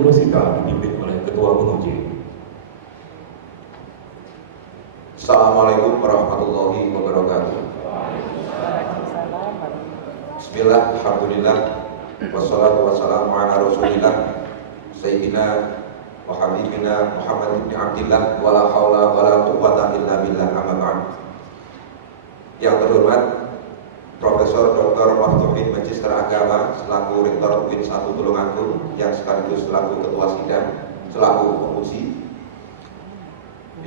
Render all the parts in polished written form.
Rosita dipimpin oleh Ketua Penguji. Assalamualaikum warahmatullahi wabarakatuh. Bismillah, alhamdulillah, wassalatu wassalamu ala rasulillah Sayyidina wa habibina Muhammad ibn Abdillah wa la hawla wa la quwwata illa billah, amma ba'd. Yang terhormat Profesor Dr. Maftuhin Magister Agama selaku Rektor UIN 1 Tulungagung yang sekaligus selaku Ketua Sidang selaku penguji.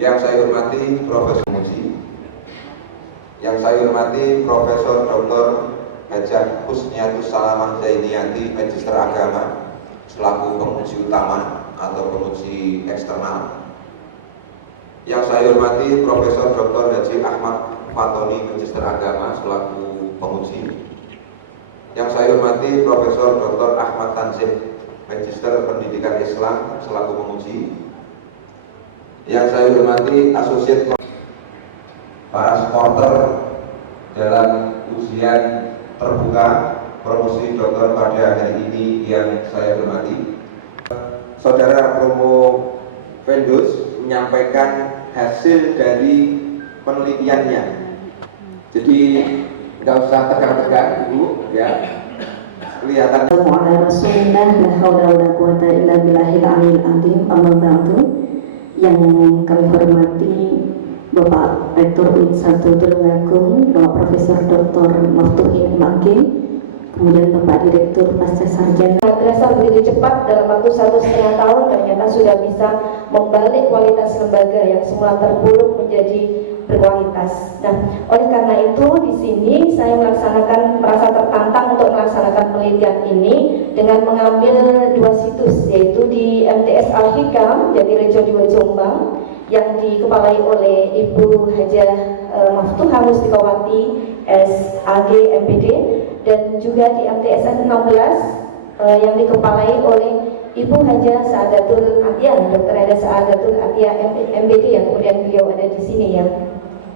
Yang saya hormati Profesor Penguji, yang saya hormati Profesor Dr. Hajah Husniatus Salamah Zainiyati Magister Agama selaku penguji utama atau penguji eksternal. Yang saya hormati Profesor Dr. Haji Ahmad Fatoni Magister Agama selaku penguji. Yang saya hormati Profesor Dr. Ahmad Tanzil Magister Pendidikan Islam selaku penguji. Yang saya hormati asosiat para supporter dalam ujian terbuka promosi doktor pada hari ini yang saya hormati. Saudara Promo Vendus menyampaikan hasil dari penelitiannya. Jadi nggak usah tegang-tegang, Ibu, ya. Kelihatan. Yang kami hormati Bapak Rektor UIN 1 Tulungagung, Bapak Profesor Dr. Maftuhin MAG, kemudian Bapak Direktur Pasca Sarjana. Madrasah begitu cepat dalam waktu 1,5 tahun ternyata sudah bisa membalik kualitas lembaga yang semula terpuruk menjadi berkualitas. Nah, oleh karena itu di sini saya merasa tertantang untuk melaksanakan penelitian ini dengan mengambil 2 situs, yaitu di MTS Al-Hikam Jatirejo 2 Jombang yang dikepalai oleh Ibu Hajah Maftuhah Mustikawati SAG MPD, dan juga di MTS 16 yang dikepalai oleh Ibu Hajah Saadatul Atiyah, Dr. Hajah Saadatul Atiyah MPD yang kemudian beliau ada di sini ya.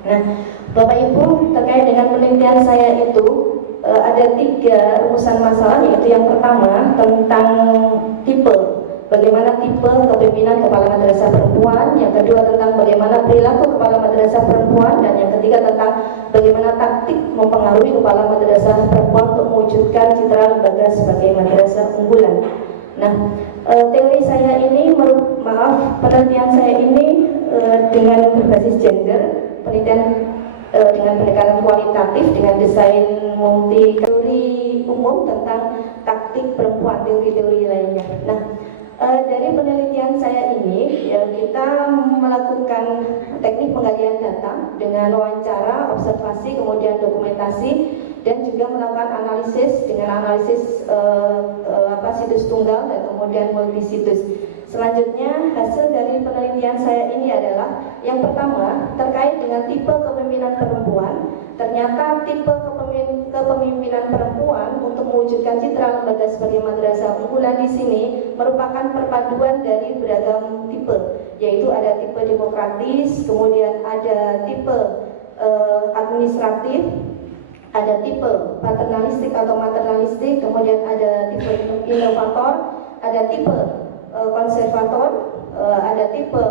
Nah, Bapak Ibu, terkait dengan penelitian saya itu ada 3 rumusan masalah, yaitu yang pertama tentang tipe, bagaimana tipe kepemimpinan kepala madrasah perempuan, yang kedua tentang bagaimana perilaku kepala madrasah perempuan, dan yang ketiga tentang bagaimana taktik mempengaruhi kepala madrasah perempuan untuk mewujudkan citra lembaga sebagai madrasah unggulan. Nah, teori saya ini, penelitian saya ini dengan berbasis gender, penelitian dengan pendekatan kualitatif, dengan desain multi teori umum tentang taktik perempuan, teori-teori lainnya. Nah, dari penelitian saya ini ya, kita melakukan teknik penggalian data dengan wawancara, observasi, kemudian dokumentasi, dan juga melakukan analisis dengan analisis situs tunggal dan kemudian multi situs. Selanjutnya, hasil dari penelitian saya ini adalah yang pertama terkait dengan tipe kepemimpinan perempuan. Ternyata tipe kepemimpinan perempuan untuk mewujudkan citra lembaga sebagai madrasah unggulan di sini merupakan perpaduan dari beragam tipe, yaitu ada tipe demokratis, kemudian ada tipe administratif, ada tipe paternalistik atau maternalistik, kemudian ada tipe inovator, ada tipe konservator, ada tipe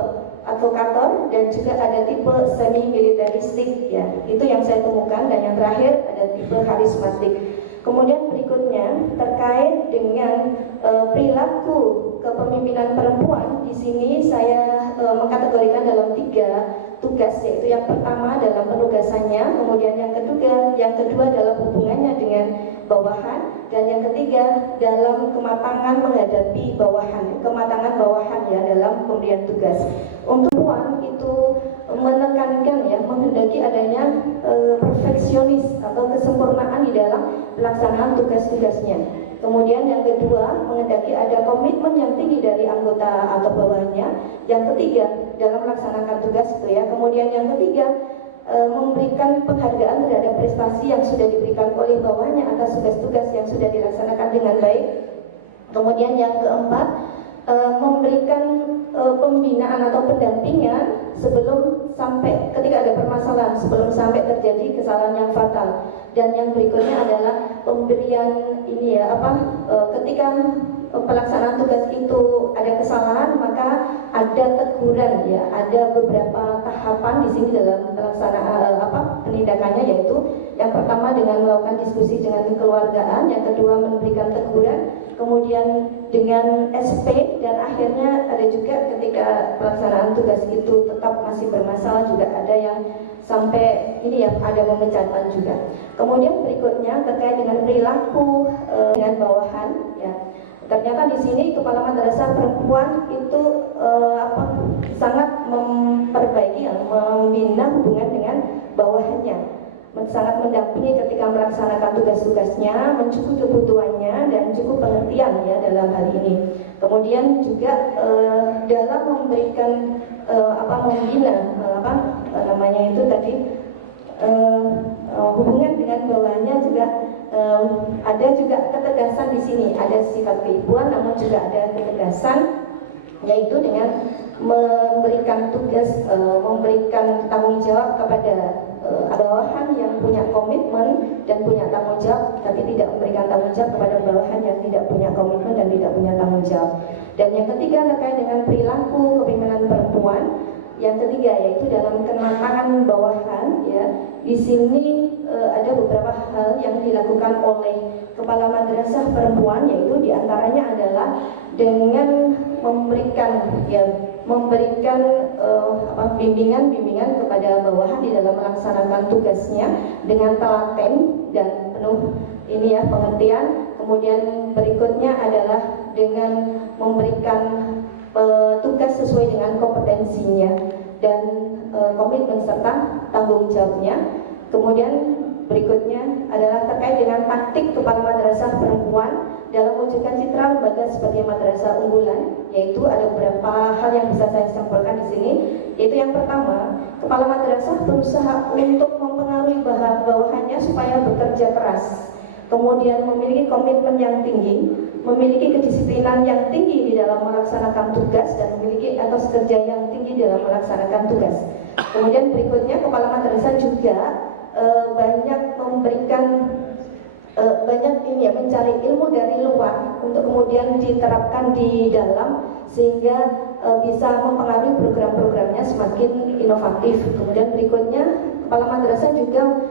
advokator, dan juga ada tipe semi militeristik ya. Itu yang saya temukan, dan yang terakhir ada tipe karismatik. Kemudian berikutnya terkait dengan perilaku kepemimpinan perempuan, di sini saya mengkategorikan dalam 3 tugas, yaitu yang pertama dalam penugasannya, kemudian yang kedua dalam hubungannya dengan bawahan, dan yang ketiga dalam kematangan menghadapi bawahan, kematangan bawahan ya dalam pemberian tugas. Untuk perempuan itu menekankan ya, menghendaki adanya perfeksionis atau kesempurnaan di dalam pelaksanaan tugas-tugasnya. Kemudian yang kedua, menghendaki ada komitmen yang tinggi dari anggota atau bawahannya. Yang ketiga, dalam melaksanakan tugas itu ya. Kemudian yang ketiga, memberikan penghargaan terhadap prestasi yang sudah diberikan oleh bawahannya atas tugas-tugas yang sudah dilaksanakan dengan baik. Kemudian yang keempat, memberikan pembinaan atau pendampingan sebelum sampai ketika ada permasalahan, sebelum sampai terjadi kesalahan yang fatal. Dan yang berikutnya adalah pemberian ini ya ketika pelaksanaan tugas itu ada kesalahan, maka ada teguran ya, ada beberapa tahapan di sini dalam pelaksanaan penindakannya, yaitu yang pertama dengan melakukan diskusi dengan kekeluargaan, yang kedua memberikan teguran, kemudian dengan SP, dan akhirnya ada juga ketika pelaksanaan tugas itu tetap masih bermasalah juga ada yang sampai ini ya, ada memecatkan juga. Kemudian berikutnya terkait dengan perilaku dengan bawahan ya. Ternyata di sini kepala madrasah perempuan itu sangat memperbaiki, membina hubungan dengan bawahannya, sangat mendampingi ketika melaksanakan tugas-tugasnya, mencukupi kebutuhannya dan cukup pengertian ya dalam hal ini. Kemudian juga dalam memberikan membina hubungan dengan bawahannya juga ada juga ketegasan di sini, ada sifat keibuan namun juga ada ketegasan, yaitu dengan memberikan tugas, memberikan tanggung jawab kepada bawahan yang punya komitmen dan punya tanggung jawab, tapi tidak memberikan tanggung jawab kepada bawahan yang tidak punya komitmen dan tidak punya tanggung jawab. Dan yang ketiga terkait dengan perilaku kepemimpinan perempuan. Yang ketiga yaitu dalam kematangan bawahan ya. Di sini ada beberapa hal yang dilakukan oleh kepala madrasah perempuan, yaitu diantaranya adalah dengan memberikan bimbingan kepada bawahan di dalam melaksanakan tugasnya dengan telaten dan penuh ini ya pengertian. Kemudian berikutnya adalah dengan memberikan tugas sesuai dengan kompetensinya dan komitmen serta tanggung jawabnya. Kemudian berikutnya adalah terkait dengan taktik kepala madrasah perempuan dalam mewujudkan citra lembaga sebagai madrasah unggulan, yaitu ada beberapa hal yang bisa saya sampaikan di sini. Yaitu yang pertama, kepala madrasah berusaha untuk mempengaruhi bawahannya supaya bekerja keras, kemudian memiliki komitmen yang tinggi, memiliki kedisiplinan yang tinggi di dalam melaksanakan tugas, dan memiliki etos kerja yang tinggi dalam melaksanakan tugas. Kemudian berikutnya kepala madrasah juga banyak memberikan mencari ilmu dari luar untuk kemudian diterapkan di dalam, sehingga bisa mempengaruhi program-programnya semakin inovatif. Kemudian berikutnya kepala madrasah juga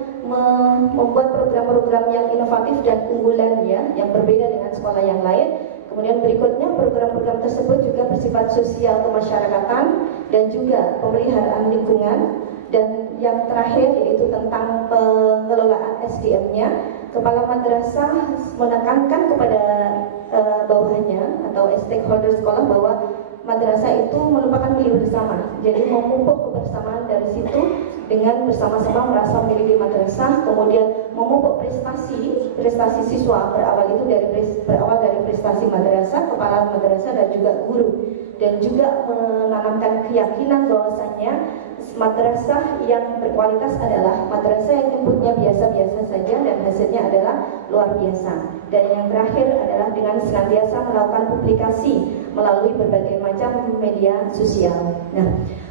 membuat program-program yang inovatif dan unggulan ya, yang berbeda dengan sekolah yang lain. Kemudian berikutnya program-program tersebut juga bersifat sosial kemasyarakatan dan juga pemeliharaan lingkungan. Dan yang terakhir yaitu tentang pengelolaan SDM-nya. Kepala madrasah menekankan kepada bawahannya atau stakeholder sekolah bahwa madrasah itu merupakan milik bersama. Jadi memupuk kebersamaan dari situ dengan bersama-sama merasa memiliki madrasah, kemudian memupuk prestasi siswa berawal dari prestasi madrasah, kepala madrasah dan juga guru, dan juga menanamkan keyakinan bahwasannya madrasah yang berkualitas adalah madrasah yang inputnya biasa-biasa saja dan hasilnya adalah luar biasa. Dan yang terakhir adalah dengan senantiasa melakukan publikasi melalui berbagai macam media sosial. Nah,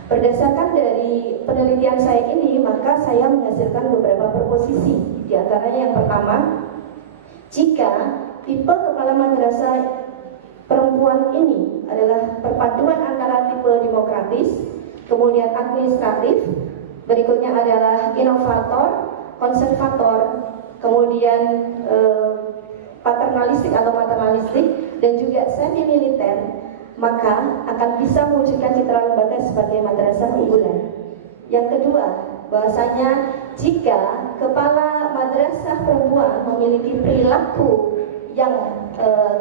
berdasarkan dari penelitian saya ini, maka saya menghasilkan beberapa proposisi. Di antaranya yang pertama, jika tipe kepala madrasah perempuan ini adalah perpaduan antara tipe demokratis, kemudian administratif, berikutnya adalah inovator, konservator, kemudian paternalistik atau maternalistik, dan juga semi militer, maka akan bisa mewujudkan citra lembaga sebagai madrasah unggulan. Yang kedua, bahwasanya jika kepala madrasah perempuan memiliki perilaku yang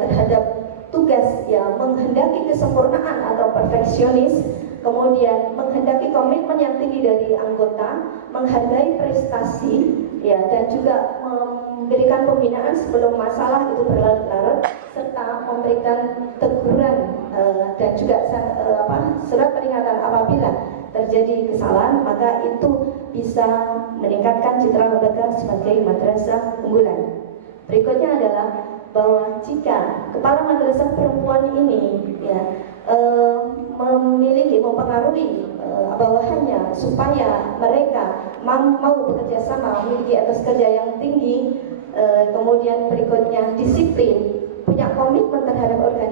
terhadap tugas yang menghendaki kesempurnaan atau perfeksionis, kemudian menghendaki komitmen yang tinggi dari anggota, menghargai prestasi, ya, dan juga memberikan pembinaan sebelum masalah itu berlarut-larut, serta memberikan teguran dan juga surat peringatan apabila terjadi kesalahan, maka itu bisa meningkatkan citra lembaga sebagai madrasah unggulan. Berikutnya adalah bahwa jika kepala madrasah perempuan ini ya mempengaruhi bawahannya supaya mereka mau bekerja sama, memiliki etos kerja yang tinggi, kemudian berikutnya disiplin, punya komitmen terhadap organisasi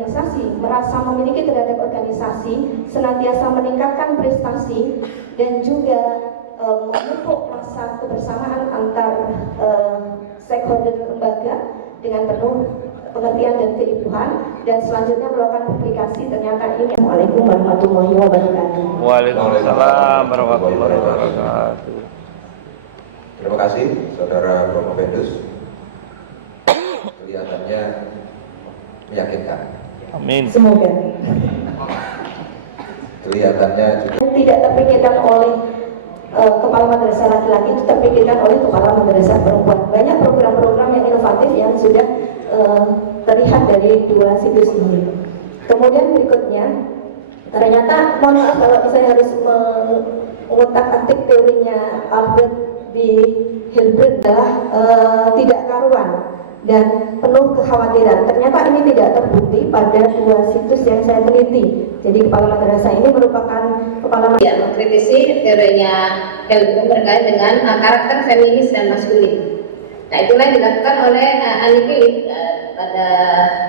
memiliki terhadap organisasi, senantiasa meningkatkan prestasi, dan juga memupuk rasa kebersamaan antar stakeholder lembaga dengan penuh pengertian dan keibuan, dan selanjutnya melakukan publikasi. Ternyata ini. Assalamualaikum warahmatullahi wabarakatuh. Waalaikumsalam warahmatullahi wabarakatuh. Terima kasih Saudara Bromo Vendus. Kelihatannya meyakinkan. Amin. Semoga Kelihatannya juga tidak terpikirkan oleh kepala madrasah laki-laki, itu terpikirkan oleh kepala madrasah perempuan. Banyak program-program yang inovatif yang sudah terlihat dari dua situs ini. Kemudian berikutnya, ternyata mohon maaf kalau saya harus mengutak-atik teorinya Albert B. Hilbert adalah tidak karuan dan penuh kekhawatiran. Ternyata ini tidak terbukti pada dua situs yang saya teliti. Jadi kepala madrasah ini merupakan kepala yang mengkritisi teorinya Hilbert terkait dengan karakter feminis dan maskulin. Nah, itulah yang dilakukan oleh Annie Philip pada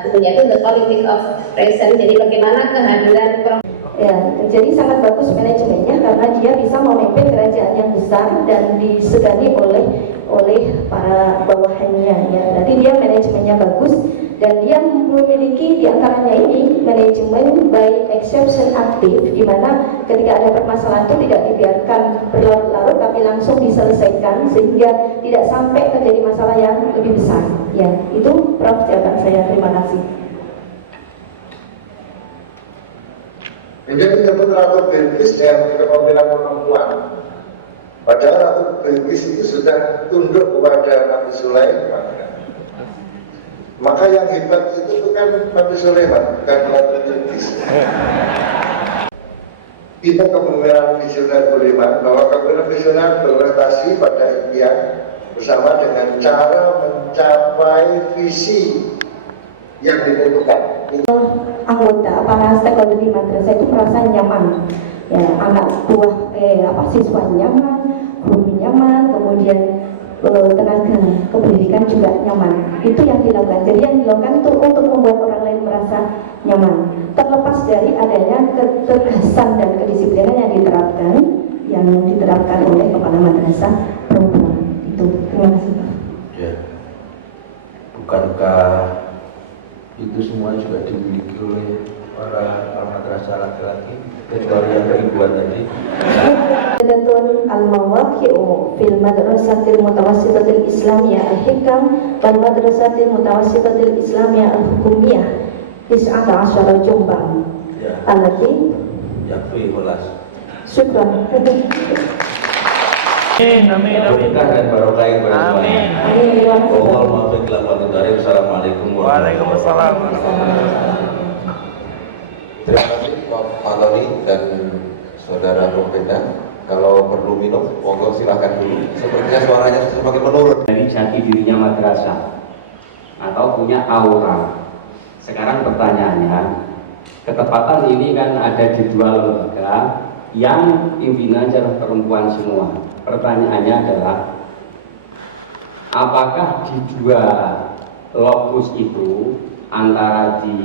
bukunya itu The Politics of Present. Jadi bagaimana kehadiran ya, jadi sangat bagus manajemennya karena dia bisa memimpin kerajaan yang besar dan disegani oleh para bawahannya. Ya, berarti dia manajemennya bagus dan dia memiliki diantaranya ini manajemen by exception aktif, di mana ketika ada permasalahan itu tidak dibiarkan berlarut-larut tapi langsung diselesaikan sehingga tidak sampai terjadi masalah yang lebih besar. Ya, itu Prof jawaban saya. Terima kasih. Dia menyebut Ratu Bilqis dengan kepemimpinan perempuan. Padahal Ratu Bilqis itu sudah tunduk kepada Nabi Sulaiman. Maka yang hebat itu bukan Nabi Sulaiman, bukan Ratu Bilqis. Kita kepemimpinan visioner Sulaiman, bahwa kepemimpinan visioner berorientasi pada impian bersama dengan cara mencapai visi yang ditentukan. Anggota para stakeholder di madrasah itu merasa nyaman, ya, anak buah siswa nyaman, guru nyaman, kemudian tenaga kependidikan juga nyaman. Itu yang dilakukan. Jadi yang dilakukan itu untuk membuat orang lain merasa nyaman, terlepas dari adanya ketegasan dan kedisiplinan yang diterapkan oleh kepala madrasah perempuan. Itu. Terima kasih. ya. Bukankah itu semua juga dimiliki oleh para madrasah laki-laki kecuali yang ribuan tadi? Datun al-mawaqi'u fil madrasatil mutawassitatil islamiyah al-hikam wal madrasatil mutawassitatil islamiyah al-hukumiyah 19 Jombang. Ya. Alati Yakfi ulas. syukran. Amin, amin, amin. Berkah dan barokah yang bersama. Amin. Wallahul muwaffiq ila aqwamit thoriq. Assalamualaikum Waalaikumsalam. Terima kasih Pak Maloni dan Saudara Rompenda. Kalau perlu minum, monggo silahkan dulu. Sepertinya suaranya semakin menurun. Dari jati dirinya madrasah atau punya aura. Sekarang pertanyaannya, ketepatan ini kan ada di dua lembaga yang pimpinannya adalah perempuan semua. Pertanyaannya adalah, apakah di dua lokus itu, antara di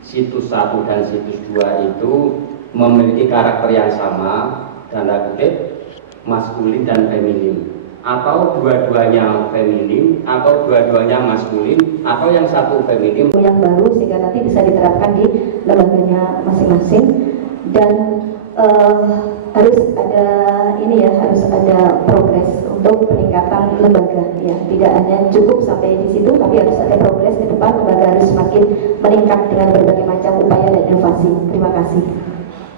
situs 1 dan situs 2 itu memiliki karakter yang sama, tanda kutip, maskulin dan feminin, atau dua-duanya feminin, atau dua-duanya maskulin, atau yang satu feminin Yang baru sehingga nanti bisa diterapkan di lembaganya masing-masing, dan harus ada progres untuk peningkatan lembaga, ya, tidak hanya cukup sampai di situ tapi harus ada progres ke depan. Lembaga harus semakin meningkat dengan berbagai macam upaya dan inovasi. Terima kasih.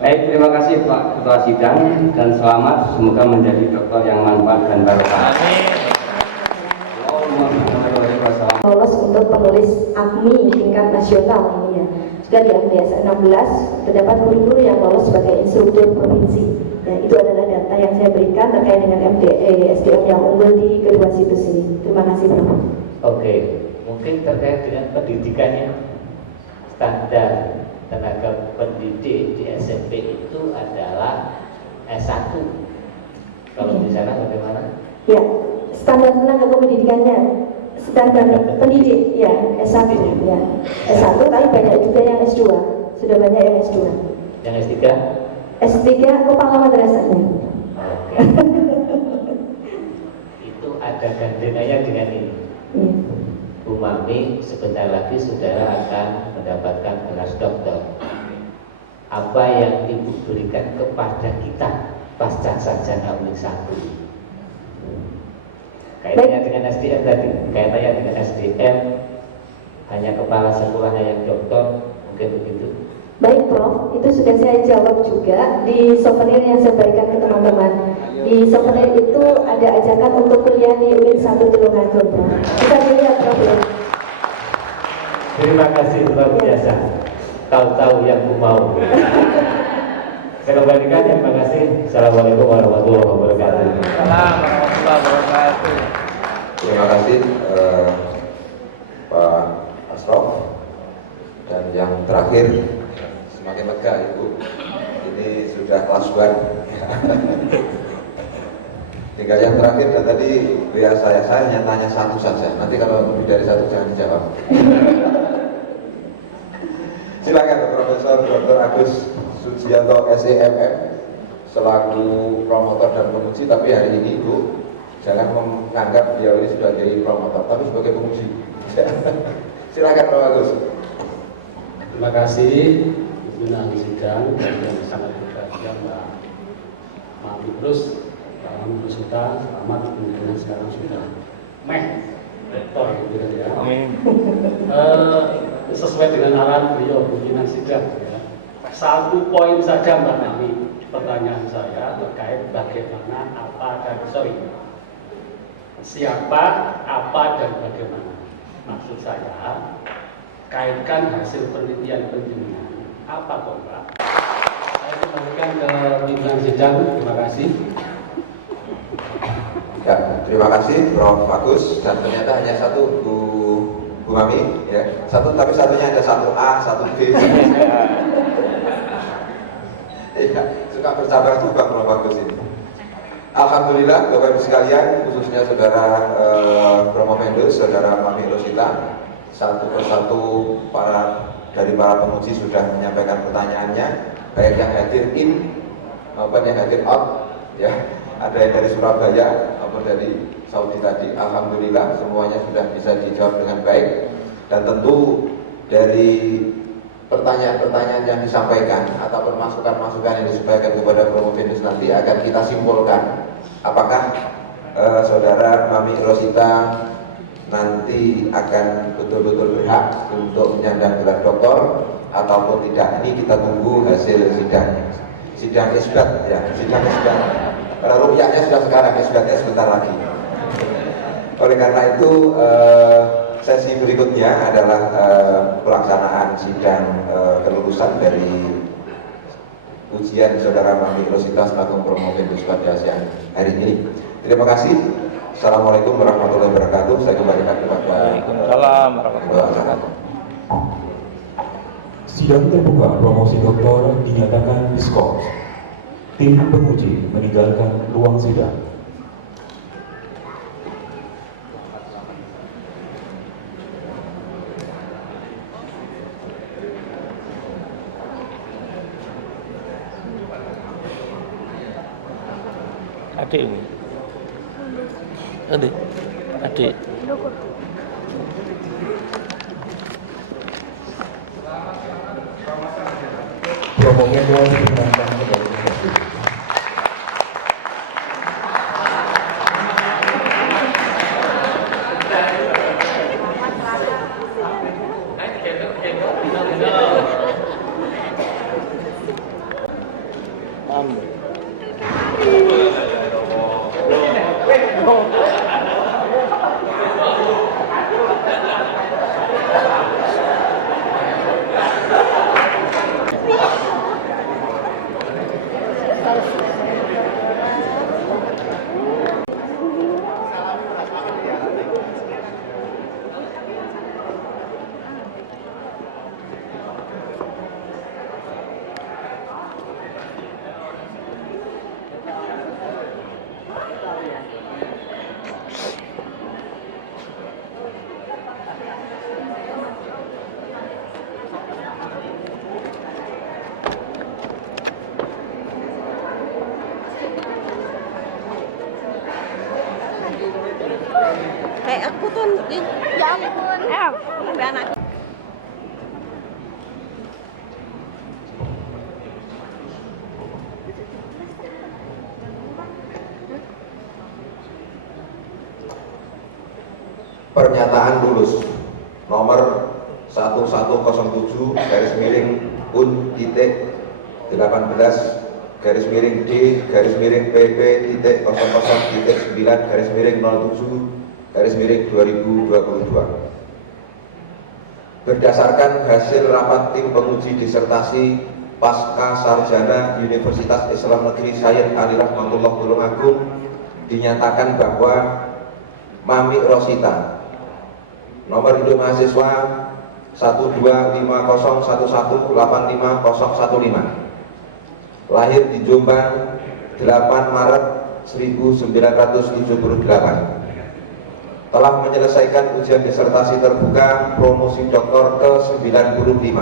Baik, terima kasih Pak Ketua Sidang dan selamat, semoga menjadi dokter yang manfaat dan barokah. Lolos untuk penulis AKMI tingkat nasional ini, ya. Sudah di MTS 16 terdapat guru-guru yang lolos sebagai instruktur provinsi. Ya, itu adalah data yang saya berikan terkait dengan SDM yang unggul di kedua situs ini. Terima kasih Bapak. Oke, mungkin terkait dengan pendidikannya, standar tenaga pendidik di SMP itu adalah S1. Kalau di sana bagaimana? Ya, standar tenaga pendidikannya, standar pendidik, ya S1, ya S1, tapi banyak juga yang S2 sudah sudah banyak yang S2. Yang S3? S3 kepala madrasahnya. Oke. Itu ada gandengannya dengan ini. Iya. Bu Mami, sebentar lagi saudara akan mendapatkan gelar doktor. Apa yang Ibu berikan kepada kita pasca sarjana U1? Kaitannya dengan SDM tadi, kaitannya dengan SDM, hanya kepala sekolahnya yang doktor, mungkin begitu. Baik Prof, itu sudah saya jawab juga di souvenir yang saya berikan ke teman-teman. Di souvenir itu ada ajakan untuk kuliah di UIN 1 Tulungagung, Prof. Bisa dilihat Prof. Terima kasih luar biasa. Tahu-tahu yang ku mau. Saya kembalikan, terima kasih. Assalamualaikum warahmatullahi wabarakatuh. Assalamualaikum warahmatullahi wabarakatuh. Terima kasih Pak Asrof. Dan yang terakhir, semakin lega Ibu, ini sudah kelas 1. Tinggal yang terakhir, dan tadi WA saya hanya tanya satu saja. Nanti kalau lebih dari satu jangan dijawab. Silakan Profesor Dr. Agus Sujianto SEMM selaku promotor dan penguji, tapi hari ini Bu jangan menganggap beliau ini sebagai promotor, tapi sebagai penguji. Silakan Prof. Agus. Terima kasih Ibu Ahli Sidang yang sangat berbahagia Mbak Mami Terus Pak Mami Terusita, selamat kemudian sekarang sudah doktor gitu ya. Amin. Sesuai dengan arahan beliau pimpinan sidang ya. Satu poin saja Mbak Mami, pertanyaan saya terkait bagaimana siapa, apa dan bagaimana. Maksud saya kaitkan hasil penelitian penjenengan apa kok Pak? Saya kembalikan ke pimpinan sidang. Terima kasih. Ya, terima kasih Prof. Agus. Dan ternyata hanya satu Bu Mami, ya. Satu, tapi satunya ada satu A, satu B. Ya, suka bersabar-sabar Prof. Agus ini. Alhamdulillah Bapak Ibu sekalian, khususnya saudara Promovendus, saudara Mami Rosita, satu persatu dari para penguji sudah menyampaikan pertanyaannya, baik yang hadir in maupun yang hadir out, ya. Ada yang dari Surabaya maupun dari Saudi tadi. Alhamdulillah semuanya sudah bisa dijawab dengan baik, dan tentu dari pertanyaan-pertanyaan yang disampaikan ataupun masukan-masukan yang disampaikan kepada Promovendus nanti akan kita simpulkan apakah saudara Mami Rosita nanti akan betul-betul berhak untuk menyandang gelar doktor ataupun tidak. Ini kita tunggu hasil sidang isbat, ya, sidang isbat. Rupiahnya sudah sekarang, isbatnya sebentar lagi. Oleh karena itu sesi berikutnya adalah pelaksanaan sidang kelulusan dari ujian saudara Mami Rosita selaku Promovendus pada siang hari ini. Terima kasih. Assalamualaikum warahmatullahi wabarakatuh. Saya kembalikan kepada Waalaikumsalam warahmatullahi wabarakatuh. Sidang terbuka promosi doktor dinyatakan diskors. Tim penguji meninggalkan ruang sidang. Adik ini. Adik. Promovendus diperkenankan kembali menghadiri. Ya ampun. Anak. Pernyataan lulus nomor 1107 garis miring UN titik 18 garis miring D garis miring PP titik 00 titik 9 garis miring 07 garis miring 2022. Berdasarkan hasil rapat tim penguji disertasi pasca sarjana Universitas Islam Negeri Sayyid Ali Rahmatullah Tulungagung, dinyatakan bahwa Mami Rosita nomor induk mahasiswa 12501185015 lahir di Jombang 8 Maret 1978, telah menyelesaikan ujian disertasi terbuka promosi doktor ke-95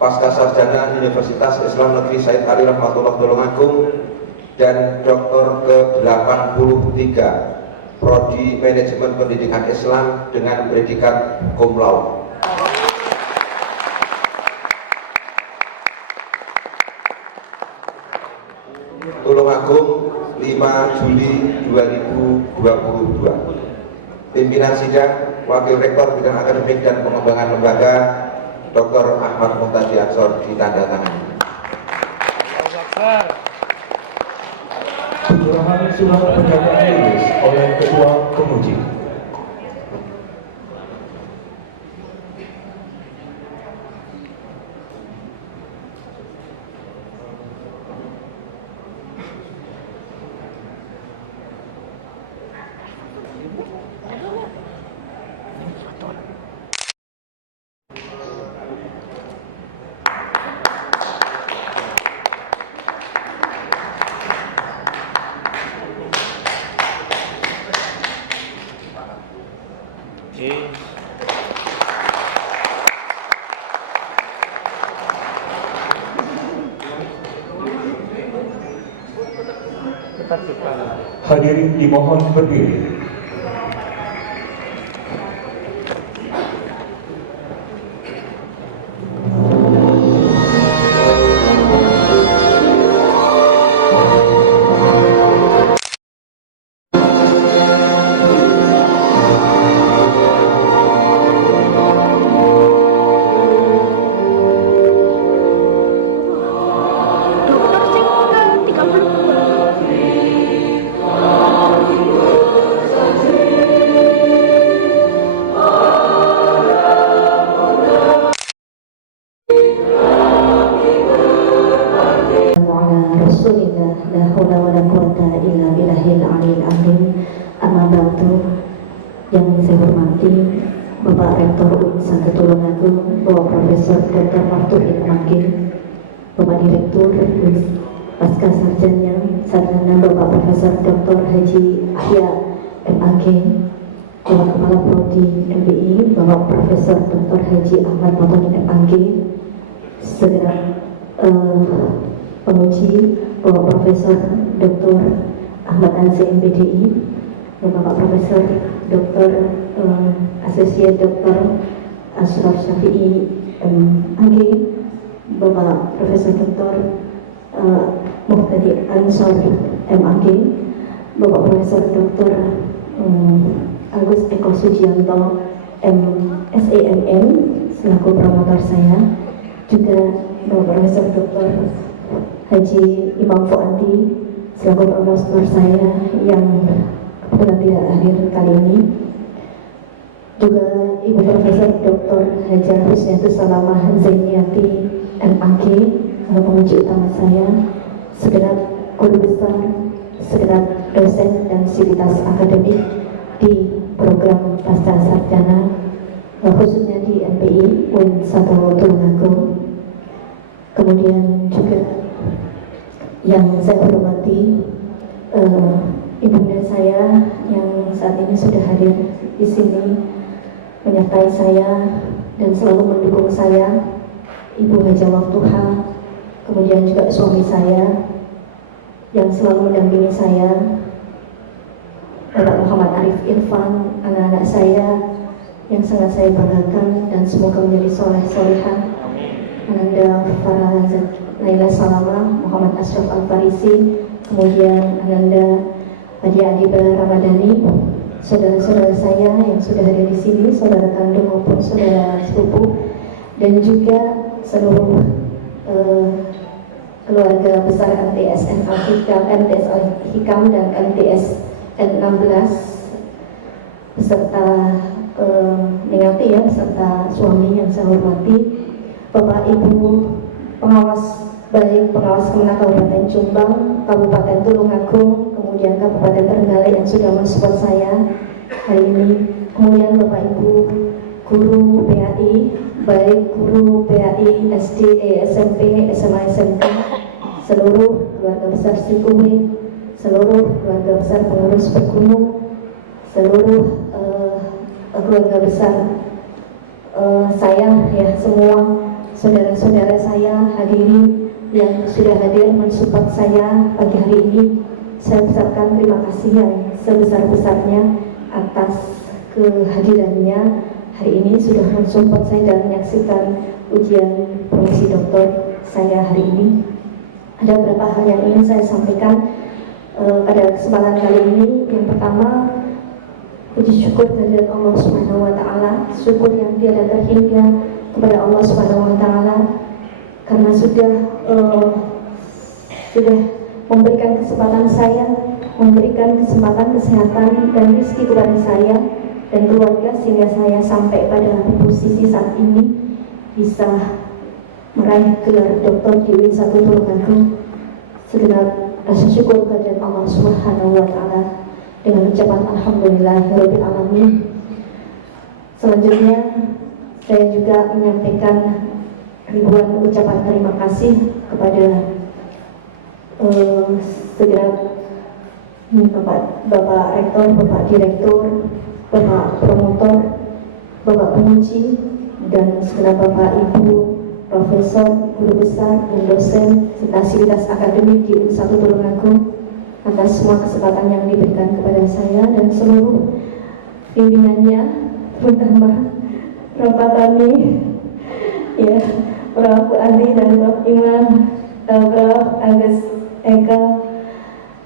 pasca sarjana Universitas Islam Negeri Sayyid Ali Rahmatullah Tulungagung dan doktor ke-83 Prodi Manajemen Pendidikan Islam dengan predikat cum laude. Tulungagung 5 Juli 2022. Pimpinan sidang Wakil Rektor Bidang Akademik dan Pengembangan Lembaga Dr. Ahmad Muhtadi Ansor ditandatangani. Penyerahan surat pernyataan lulus oleh Ketua Penguji. Hadirin dimohon berdiri. Yang saya hormati Bapak Rektor UIN Tulungagung, Bapak Profesor Dr. Maftuhin Makil, Bapak Direktur Pasca Sarjana Bapak Profesor Dr. Haji Ahya MAG, Bapak Kepala Prodi MBI Bapak Profesor Dr. Haji Ahmad Matonin MAG, segenap penguji Bapak Profesor Dr. Ahmad Anzi MPDI, Bapak Profesor Dr. Asosiat Dr. Ashraf Syafi'i MAG, Bapak Profesor Dr. Muhtadi Ansor MAG, Bapak Profesor Dr. Agus Eko Sujianto SAMM selaku promotor saya, juga Bapak Profesor Dr. Haji Imam Fuadi selaku promotor saya yang kebetulan tidak hadir kali ini, juga Ibu Profesor Dr. Hajar Husniatus Salamah Zainiati MAG penguji utama saya, segenap guru besar, segenap dosen dan sivitas akademik di program pasca sarjana khususnya di MPI UIN 1 Tulungagung, kemudian juga yang saya hormati ibunda saya yang saat ini sudah hadir di sini menyertai saya dan selalu mendukung saya, Ibu Haja Waftuha, kemudian juga suami saya yang selalu mendampingi saya, Bapak Muhammad Arif Irfan, anak-anak saya yang sangat saya banggakan dan semoga menjadi soleh-solehah. Ananda Farah Laila Salama, Muhammad Ashraf Al-Farisi, kemudian Ananda Adia Adiba Ramadhani, saudara-saudara saya yang sudah hadir di sini, saudara kandung maupun saudara sepupu, dan juga seluruh keluarga besar MTSN Al-Hikam, MTS Al-Hikam dan MTS N16 beserta Ningati ya, beserta suami yang saya hormati, Bapak Ibu pengawas, baik pengawas Kemenak Kabupaten Jombang, Kabupaten Tulungagung, kemudian Kabupaten Trenggalek yang sudah mensupport saya hari ini, kemudian Bapak Ibu guru PAI, baik guru PAI SD, SMP, SMA, SMK, seluruh keluarga besar Sikuwe, seluruh keluarga besar pengurus Pegunung, seluruh keluarga besar saya ya, semua saudara-saudara saya hadirin yang sudah hadir mensupport saya pagi hari ini, saya ucapkan terima kasih yang sebesar-besarnya atas kehadirannya hari ini, sudah mensupport saya dan menyaksikan ujian promosi doktor saya hari ini. Ada beberapa hal yang ingin saya sampaikan pada kesempatan kali ini. Yang pertama, puji syukur kehadirat Allah Subhanahu wa taala, syukur yang tiada terhingga kepada Allah Subhanahu wa taala karena sudah memberikan kesempatan saya, memberikan kesempatan kesehatan dan rezeki kepada saya dan keluarga sehingga saya sampai pada posisi saat ini bisa meraih gelar doktor di UIN 1 Tulungagung. Segenap rasa syukur kehadirat Allah Subhanahu wa taala dengan ucapan alhamdulillahirabbil alamin. Selanjutnya saya juga menyampaikan ribuan ucapan terima kasih kepada segenap Bapak Rektor, Bapak Direktur, Bapak Promotor, Bapak Penguji, dan segenap Bapak Ibu Profesor, Guru Besar, dan dosen serta sivitas akademik di UIN 1 Tulungagung atas semua kesempatan yang diberikan kepada saya dan seluruh pimpinannya, terutama Bapak Tani, ya, Prof. Ali dan Prof. Imam, Prof. Agus Eka,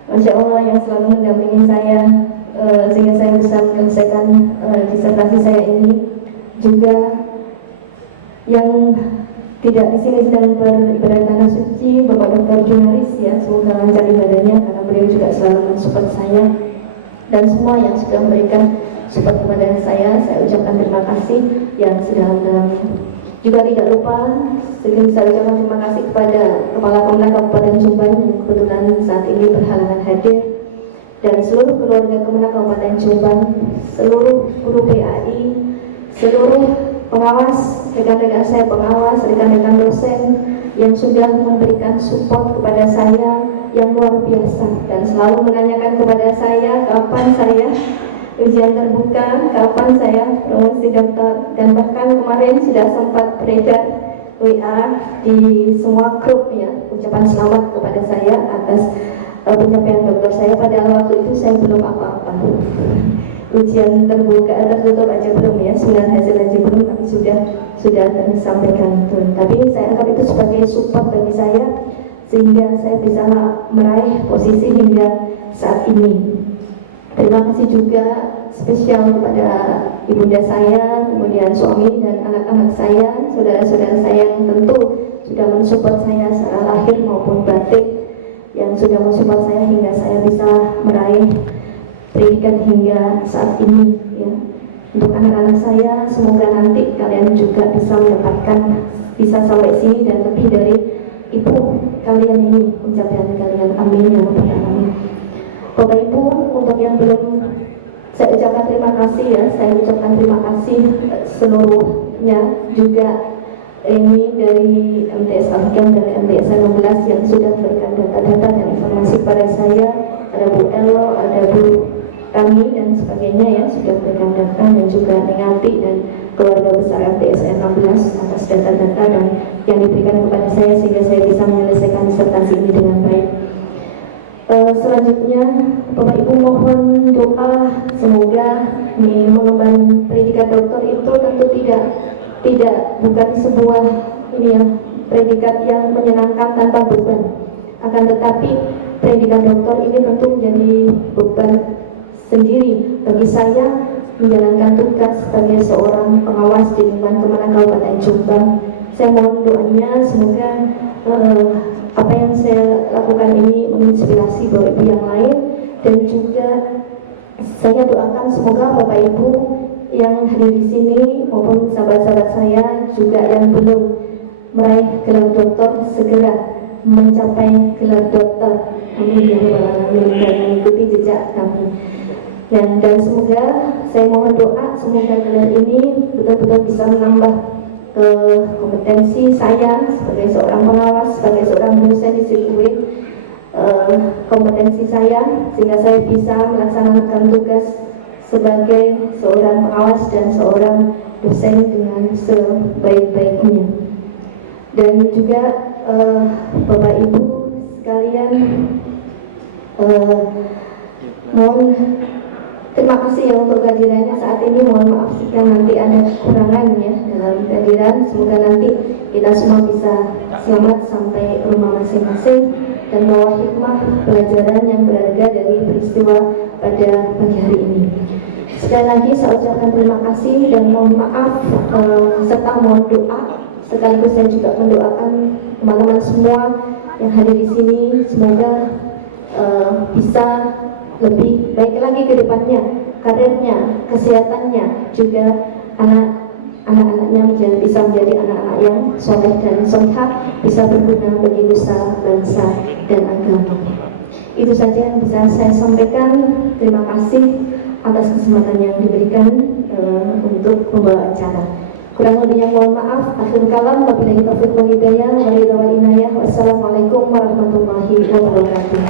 Masya Allah yang selalu mendampingi saya sehingga saya bisa menyelesaikan disertasi saya ini. Juga yang tidak di sini sedang beribadah tanah suci, Bapak Dr. Junaris, ya, semoga lancar ibadahnya karena beliau juga selalu mensupport saya, dan semua yang sudah memberikan support kepada saya ucapkan terima kasih yang sedalam-dalamnya. Juga tidak lupa saya ucapkan terima kasih kepada Kepala Kemenak Kabupaten Jombang yang kebetulan saat ini berhalangan hadir, dan seluruh keluarga Kemenak Kabupaten Jombang, seluruh guru PAI, seluruh pengawas, rekan-rekan saya pengawas, rekan-rekan dosen yang sudah memberikan support kepada saya yang luar biasa dan selalu menanyakan kepada saya kapan saya ujian terbuka, kapan saya promosi dokter, dan bahkan kemarin sudah sempat beredar WA di semua grup ya, ucapan selamat kepada saya atas pencapaian dokter saya, padahal waktu itu saya belum apa-apa. Ujian terbuka tertutup aja belum ya, 9 hasil aja belum, tapi sudah disampaikan tuh. Tapi saya anggap itu sebagai support bagi saya sehingga saya bisa meraih posisi hingga saat ini. Terima kasih juga spesial kepada ibunda saya, kemudian suami dan anak-anak saya, saudara-saudara saya yang tentu sudah mensupport saya secara lahir maupun batin, yang sudah mensupport saya hingga saya bisa meraih pendidikan hingga saat ini ya. Untuk anak-anak saya, semoga nanti kalian juga bisa mendapatkan, bisa sampai sini dan lebih dari ibu kalian ini, pencapaian kalian, amin ya rabbal alamin. Bapak Ibu, untuk yang belum saya ucapkan terima kasih ya, saya ucapkan terima kasih seluruhnya juga ini dari MTS Al-Hikam dan MTS 16 yang sudah memberikan data-data dan informasi pada saya, ada Bu Elo, ada Bu kami dan sebagainya ya, sudah memberikan data, dan juga Ningati dan keluarga besar MTS 16 atas data-data dan yang diberikan kepada saya sehingga saya bisa menyelesaikan disertasi ini dengan baik. Selanjutnya Bapak Ibu mohon doa semoga ini bukan sebuah predikat yang menyenangkan tanpa beban. Akan tetapi predikat doktor ini tentu menjadi beban sendiri bagi saya menjalankan tugas sebagai seorang pengawas di lingkungan Kemenang Kabupaten Jombang. Saya mohon doanya semoga apa yang saya lakukan ini menginspirasi Bapak Ibu yang lain, dan juga saya doakan semoga Bapak Ibu yang hadir di sini maupun sahabat-sahabat saya juga yang belum meraih gelar doktor segera mencapai gelar doktor. Amin ya rabbal alamin, dan mengikuti jejak kami. Dan semoga saya mohon doa semoga gelar ini betul-betul bisa menambah kompetensi saya sebagai seorang pengawas, sebagai seorang dosen di Sirkuit, kompetensi saya sehingga saya bisa melaksanakan tugas sebagai seorang pengawas dan seorang dosen dengan sebaik-baiknya. Dan juga Bapak Ibu sekalian, mohon terima kasih ya untuk kehadirannya saat ini. Mohon maaf jika nanti ada kekurangan ya dalam kehadiran. Semoga nanti kita semua bisa selamat sampai rumah masing-masing dan membawa hikmah pelajaran yang berharga dari peristiwa pada pagi hari ini. Sekali lagi saya ucapkan terima kasih dan mohon maaf serta mohon doa, sekaligus saya juga mendoakan teman-teman semua yang hadir di sini semoga bisa lebih baik lagi ke depannya, karirnya, kesehatannya, juga anak-anaknya bisa menjadi anak-anak yang soleh dan solehah, bisa berguna bagi nusa, bangsa, dan agama. Itu saja yang bisa saya sampaikan. Terima kasih atas kesempatan yang diberikan untuk membawa acara. Kurang lebihnya mohon maaf. Akhir kalam, wabillahi taufiq wal hidayah, wal inayah. Wassalamualaikum warahmatullahi wabarakatuh.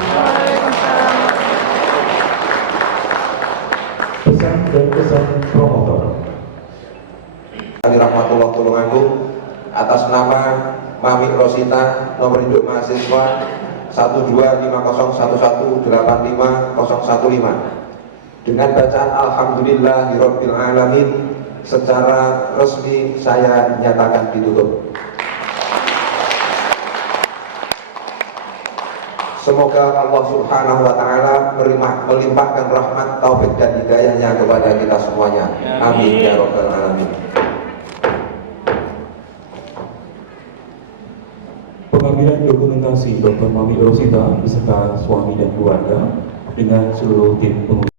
Pesan dan kesan promotor. Rahmatullah tulungagung, atas nama Mami Rosita, nomor induk mahasiswa 12501185015, dengan bacaan Alhamdulillahirabbil alamin, secara resmi saya nyatakan ditutup. Semoga Allah Subhanahu wa Ta'ala melimpahkan rahmat, taufik dan hidayahnya kepada kita semuanya. Amin ya rabbal alamin. Pengambilan dokumentasi Dr. Mami Rosita beserta suami dan keluarga dengan seluruh tim pengusaha